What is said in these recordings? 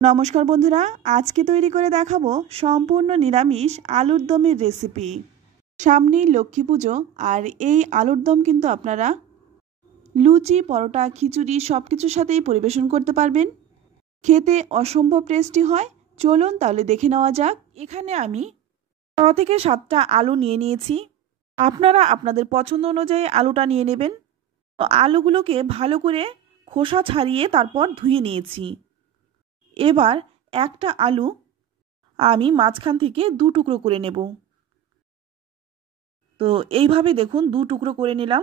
নমস্কার বন্ধুরা, আজকে তৈরি করে দেখাবো সম্পূর্ণ নিরামিষ আলুর দমের রেসিপি। সামনেই লক্ষ্মী পুজো, আর এই আলুর দম কিন্তু আপনারা লুচি, পরোটা, খিচুড়ি সব কিছুর সাথেই পরিবেশন করতে পারবেন। খেতে অসম্ভব টেস্টি হয়। চলুন তাহলে দেখে নেওয়া যাক। এখানে আমি 6 থেকে 7টা আলু নিয়ে নিয়েছি। আপনারা আপনাদের পছন্দ অনুযায়ী আলুটা নিয়ে নেবেন। তো আলুগুলোকে ভালো করে খোসা ছাড়িয়ে তারপর ধুয়ে নিয়েছি। এবার একটা আলু আমি মাঝখান থেকে 2 টুকরো করে নেব। তো এইভাবে দেখুন 2 টুকরো করে নিলাম।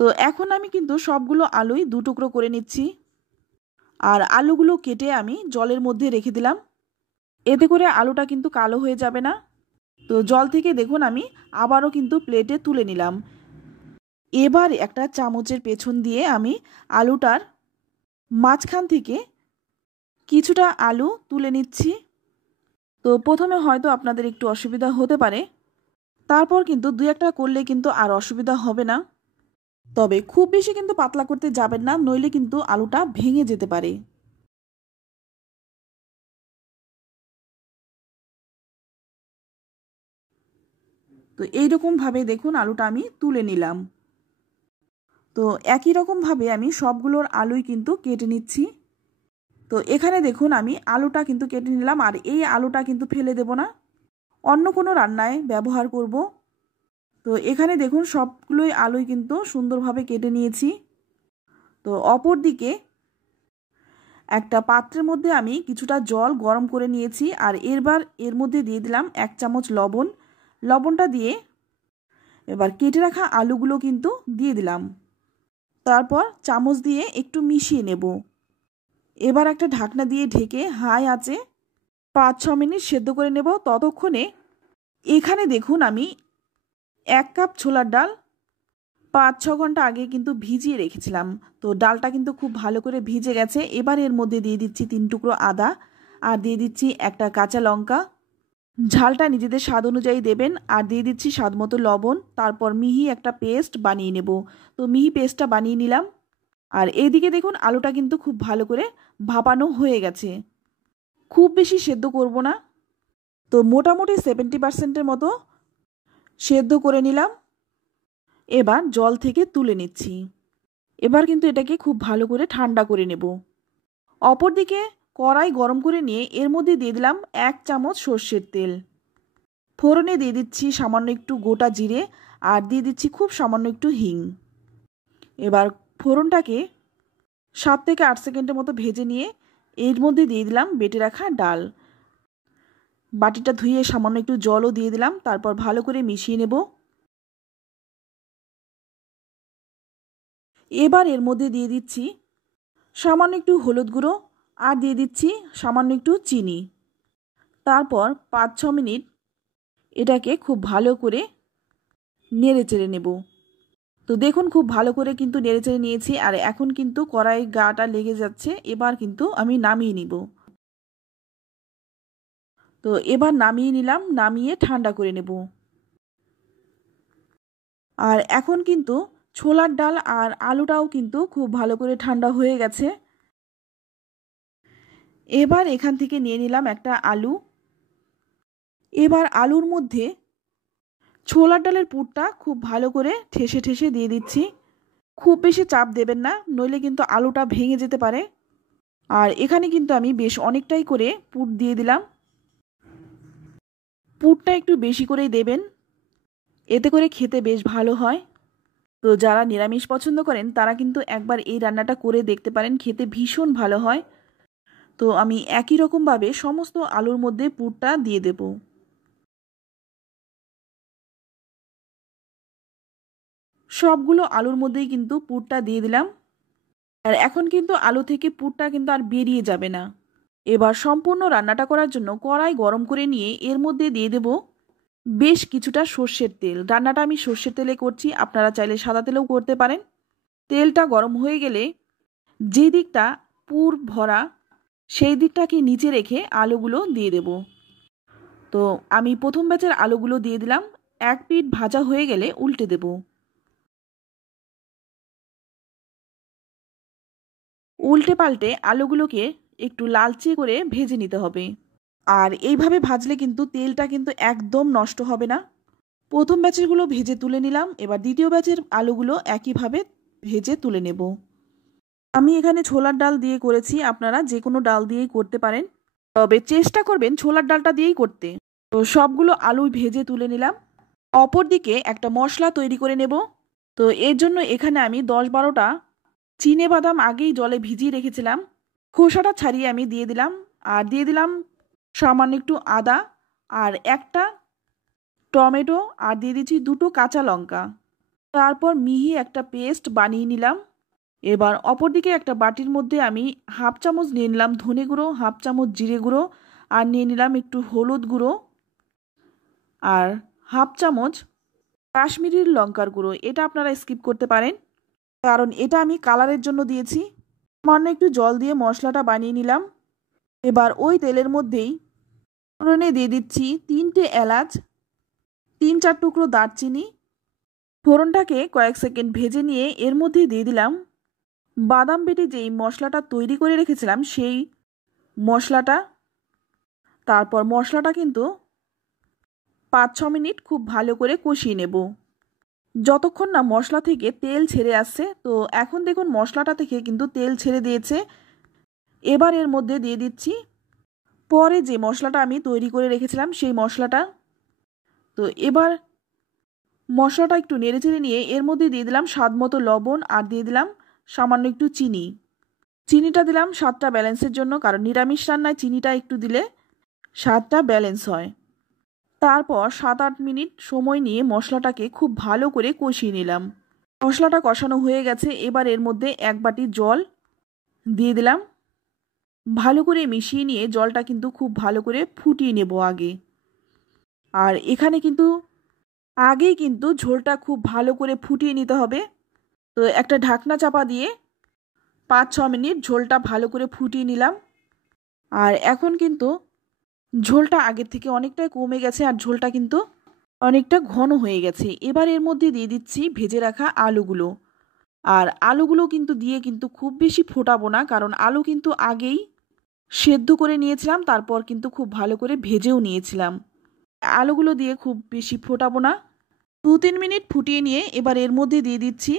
তো এখন আমি কিন্তু সবগুলো আলুই 2 টুকরো করে নিচ্ছি। আর আলুগুলো কেটে আমি জলের মধ্যে রেখে দিলাম। এতে করে আলুটা কিন্তু কালো হয়ে যাবে না। তো জল থেকে দেখুন আমি আবারও কিন্তু প্লেটে তুলে নিলাম। এবার একটা চামচের পেছন দিয়ে আমি আলুটার মাঝখান থেকে কিছুটা আলু তুলে নিচ্ছি। তো প্রথমে হয়তো আপনাদের একটু অসুবিধা হতে পারে, তারপর কিন্তু 2-1টা করলে কিন্তু আর অসুবিধা হবে না। তবে খুব বেশি কিন্তু পাতলা করতে যাবেন না, নইলে কিন্তু আলুটা ভেঙে যেতে পারে। তো এইরকমভাবে দেখুন আলুটা আমি তুলে নিলাম। তো একই রকমভাবে আমি সবগুলোর আলুই কিন্তু কেটে নিচ্ছি। তো এখানে দেখুন আমি আলুটা কিন্তু কেটে নিলাম, আর এই আলুটা কিন্তু ফেলে দেব না, অন্য কোনো রান্নায় ব্যবহার করব। তো এখানে দেখুন সবগুলোই আলুই কিন্তু সুন্দরভাবে কেটে নিয়েছি। তো অপর দিকে একটা পাত্রের মধ্যে আমি কিছুটা জল গরম করে নিয়েছি, আর এর মধ্যে দিয়ে দিলাম 1 চামচ লবণ। লবণটা দিয়ে এবার কেটে রাখা আলুগুলো কিন্তু দিয়ে দিলাম। তারপর চামচ দিয়ে একটু মিশিয়ে নেব। এবার একটা ঢাকনা দিয়ে ঢেকে হাই আঁচে 5-6 মিনিট সেদ্ধ করে নেব। ততক্ষণে এখানে দেখুন আমি 1 কাপ ছোলার ডাল 5-6 ঘন্টা আগে কিন্তু ভিজিয়ে রেখেছিলাম। তো ডালটা কিন্তু খুব ভালো করে ভিজে গেছে। এবার এর মধ্যে দিয়ে দিচ্ছি 3 টুকরো আদা, আর দিয়ে দিচ্ছি একটা কাঁচা লঙ্কা। ঝালটা নিজেদের স্বাদ অনুযায়ী দেবেন। আর দিয়ে দিচ্ছি স্বাদমতো লবণ। তারপর মিহি একটা পেস্ট বানিয়ে নেব। তো মিহি পেস্টটা বানিয়ে নিলাম। আর এইদিকে দেখুন আলুটা কিন্তু খুব ভালো করে ভাপানো হয়ে গেছে। খুব বেশি সেদ্ধ করব না, তো মোটামুটি 70%-এর মতো সেদ্ধ করে নিলাম। এবার জল থেকে তুলে নিচ্ছি। এবার কিন্তু এটাকে খুব ভালো করে ঠান্ডা করে নেব। অপরদিকে কড়াই গরম করে নিয়ে এর মধ্যে দিয়ে দিলাম 1 চামচ সর্ষের তেল। ফোড়নে দিয়ে দিচ্ছি সামান্য একটু গোটা জিরে, আর দিয়ে দিচ্ছি খুব সামান্য একটু হিং। এবার ফোড়নটাকে 7 থেকে 8 সেকেন্ডের মতো ভেজে নিয়ে এর মধ্যে দিয়ে দিলাম বেটে রাখা ডাল। বাটিটা ধুয়ে সামান্য একটু জলও দিয়ে দিলাম। তারপর ভালো করে মিশিয়ে নেব। এবার এর মধ্যে দিয়ে দিচ্ছি সামান্য একটু হলুদ গুঁড়ো, আর দিয়ে দিচ্ছি সামান্য একটু চিনি। তারপর 5-6 মিনিট এটাকে খুব ভালো করে নেড়ে চেড়ে নেব। তো দেখুন খুব ভালো করে কিন্তু নেড়ে চেড়ে নিয়েছি, আর এখন কিন্তু কড়াইয়ের গাটা লেগে যাচ্ছে। এবার কিন্তু আমি নামিয়ে নিব। তো এবার নামিয়ে নিলাম, নামিয়ে ঠান্ডা করে নেব। আর এখন কিন্তু ছোলার ডাল আর আলুটাও কিন্তু খুব ভালো করে ঠান্ডা হয়ে গেছে। এবার এখান থেকে নিয়ে নিলাম একটা আলু। এবার আলুর মধ্যে ছোলার ডালের পুরটা খুব ভালো করে ঠেসে ঠেসে দিয়ে দিচ্ছি। খুব বেশি চাপ দেবেন না, নইলে কিন্তু আলুটা ভেঙে যেতে পারে। আর এখানে কিন্তু আমি বেশ অনেকটাই করে পুর দিয়ে দিলাম। পুরটা একটু বেশি করেই দেবেন, এতে করে খেতে বেশ ভালো হয়। তো যারা নিরামিষ পছন্দ করেন তারা কিন্তু একবার এই রান্নাটা করে দেখতে পারেন, খেতে ভীষণ ভালো হয়। তো আমি একই রকমভাবে সমস্ত আলুর মধ্যে পুরটা দিয়ে দেব। সবগুলো আলুর মধ্যেই কিন্তু পুরটা দিয়ে দিলাম। আর এখন কিন্তু আলু থেকে পুরটা কিন্তু আর বেরিয়ে যাবে না। এবার সম্পূর্ণ রান্নাটা করার জন্য কড়াই গরম করে নিয়ে এর মধ্যে দিয়ে দেব বেশ কিছুটা সর্ষের তেল। রান্নাটা আমি সর্ষের তেলে করছি, আপনারা চাইলে সাদা তেলেও করতে পারেন। তেলটা গরম হয়ে গেলে যে দিকটা পুর ভরা সেই দিকটাকে নিচে রেখে আলুগুলো দিয়ে দেব। তো আমি প্রথম ব্যাচের আলুগুলো দিয়ে দিলাম। এক পিঠ ভাজা হয়ে গেলে উল্টে দেব। উল্টে পাল্টে আলুগুলোকে একটু লালচে করে ভেজে নিতে হবে। আর এইভাবে ভাজলে কিন্তু তেলটা কিন্তু একদম নষ্ট হবে না। প্রথম ব্যাচেরগুলো ভেজে তুলে নিলাম, এবার দ্বিতীয় ব্যাচের আলুগুলো একইভাবে ভেজে তুলে নেব। আমি এখানে ছোলার ডাল দিয়ে করেছি, আপনারা যে কোনো ডাল দিয়েই করতে পারেন, তবে চেষ্টা করবেন ছোলার ডালটা দিয়েই করতে। তো সবগুলো আলু ভেজে তুলে নিলাম। অপর দিকে একটা মশলা তৈরি করে নেব। তো এর জন্য এখানে আমি 10-12টা চিনে বাদাম আগেই জলে ভিজিয়ে রেখেছিলাম, খোসাটা ছাড়িয়ে আমি দিয়ে দিলাম। আর দিয়ে দিলাম সামান্য একটু আদা আর একটা টমেটো, আর দিয়ে দিচ্ছি 2টো কাঁচা লঙ্কা। তারপর মিহি একটা পেস্ট বানিয়ে নিলাম। এবার অপরদিকে একটা বাটির মধ্যে আমি হাফ চামচ নিয়ে নিলাম ধনে গুঁড়ো, হাফ চামচ জিরে গুঁড়ো, আর নিয়ে নিলাম একটু হলুদ গুঁড়ো, আর হাফ চামচ কাশ্মীরি লঙ্কার গুঁড়ো। এটা আপনারা স্কিপ করতে পারেন, কারণ এটা আমি কালারের জন্য দিয়েছি। সামান্য একটু জল দিয়ে মশলাটা বানিয়ে নিলাম। এবার ওই তেলের মধ্যেই ফোড়নে দিয়ে দিচ্ছি 3টে এলাচ, 3-4 টুকরো দারচিনি। ফোড়নটাকে কয়েক সেকেন্ড ভেজে নিয়ে এর মধ্যে দিয়ে দিলাম বাদাম বেটে যেই মশলাটা তৈরি করে রেখেছিলাম সেই মশলাটা। তারপর মশলাটা কিন্তু 5-6 মিনিট খুব ভালো করে কষিয়ে নেব, যতক্ষণ না মশলা থেকে তেল ছেড়ে আসছে। তো এখন দেখুন মশলাটা থেকে কিন্তু তেল ছেড়ে দিয়েছে। এবার এর মধ্যে দিয়ে দিচ্ছি পরে যে মশলাটা আমি তৈরি করে রেখেছিলাম সেই মশলাটা। তো এবার মশলাটা একটু নেড়েচেড়ে নিয়ে এর মধ্যে দিয়ে দিলাম স্বাদ মতো লবণ, আর দিয়ে দিলাম সামান্য একটু চিনি। চিনিটা দিলাম স্বাদটা ব্যালেন্সের জন্য, কারণ নিরামিষ রান্নায় চিনিটা একটু দিলে স্বাদটা ব্যালেন্স হয়। তারপর 7-8 মিনিট সময় নিয়ে মশলাটাকে খুব ভালো করে কষিয়ে নিলাম। মশলাটা কষানো হয়ে গেছে। এবার এর মধ্যে 1 বাটি জল দিয়ে দিলাম। ভালো করে মিশিয়ে নিয়ে জলটা কিন্তু খুব ভালো করে ফুটিয়ে নেব আগে। আর এখানে কিন্তু আগেই কিন্তু ঝোলটা খুব ভালো করে ফুটিয়ে নিতে হবে। তো একটা ঢাকনা চাপা দিয়ে 5-6 মিনিট ঝোলটা ভালো করে ফুটিয়ে নিলাম। আর এখন কিন্তু ঝোলটা আগের থেকে অনেকটাই কমে গেছে, আর ঝোলটা কিন্তু অনেকটা ঘন হয়ে গেছে। এবার এর মধ্যে দিয়ে দিচ্ছি ভেজে রাখা আলুগুলো। আর আলুগুলো কিন্তু দিয়ে কিন্তু খুব বেশি ফোটাবো না, কারণ আলু কিন্তু আগেই সেদ্ধ করে নিয়েছিলাম, তারপর কিন্তু খুব ভালো করে ভেজেও নিয়েছিলাম। আলুগুলো দিয়ে খুব বেশি ফোটাবো না। 2-3 মিনিট ফুটিয়ে নিয়ে এবার এর মধ্যে দিয়ে দিচ্ছি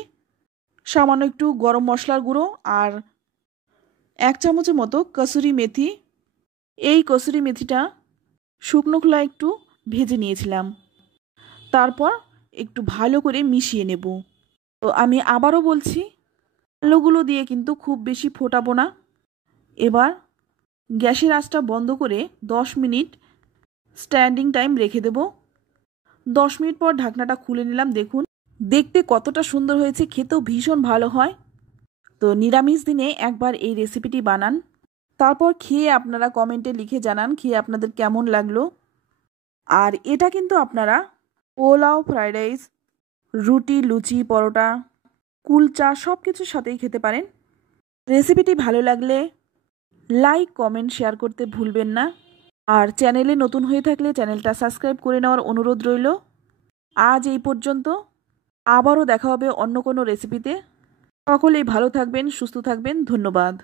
সামান্য একটু গরম মশলার গুঁড়ো আর 1 চামচের মতো কসুরি মেথি। এই কসুরি মেথিটা শুকনো খোলায় একটু ভেজে নিয়েছিলাম। তারপর একটু ভালো করে মিশিয়ে নেব। তো আমি আবারও বলছি, আলুগুলো দিয়ে কিন্তু খুব বেশি ফোটাবো না। এবার গ্যাসের আঁচটা বন্ধ করে 10 মিনিট স্ট্যান্ডিং টাইম রেখে দেব। 10 মিনিট পর ঢাকনাটা খুলে নিলাম। দেখুন দেখতে কতটা সুন্দর হয়েছে, খেতেও ভীষণ ভালো হয়। তো নিরামিষ দিনে একবার এই রেসিপিটি বানান, তারপর খেয়ে আপনারা কমেন্টে লিখে জানান খেয়ে আপনাদের কেমন লাগলো। আর এটা কিন্তু আপনারা পোলাও, ফ্রাইড রাইস, রুটি, লুচি, পরোটা, কুলচা সব কিছুর সাথেই খেতে পারেন। রেসিপিটি ভালো লাগলে লাইক, কমেন্ট, শেয়ার করতে ভুলবেন না। আর চ্যানেলে নতুন হয়ে থাকলে চ্যানেলটা সাবস্ক্রাইব করে নেওয়ার অনুরোধ রইল। আজ এই পর্যন্ত, আবারও দেখা হবে অন্য কোনো রেসিপিতে। সকলেই ভালো থাকবেন, সুস্থ থাকবেন। ধন্যবাদ।